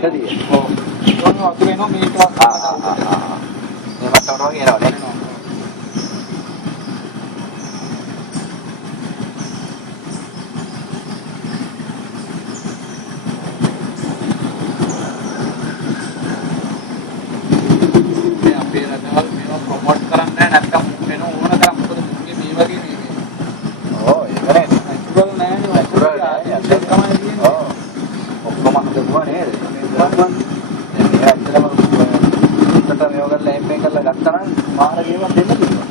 පිටදී. ඔව්. ඒක වතුර එනවා මේක මේ මට්ටමට වගේ එනවා නේ. මේ අපේ රටවල් මේවා ප්‍රොමෝට් කරන්නේ නැත්නම් වෙන ඕන තරම් මොකද මුගේ මේ වගේ මේ ඔව් ඒකනේ. නැචරල් නෑනේ නැචරල් නෑ. තමයි තියෙන්නේ. ඔව්. ඔක්කොම හදපුවා නේද? දැන් මේ ඇත්තටම උන්ට මේව කරලා එම් එක කරලා ගත්තා නම් මාර ගේමක් දෙන්න පුළුවන්.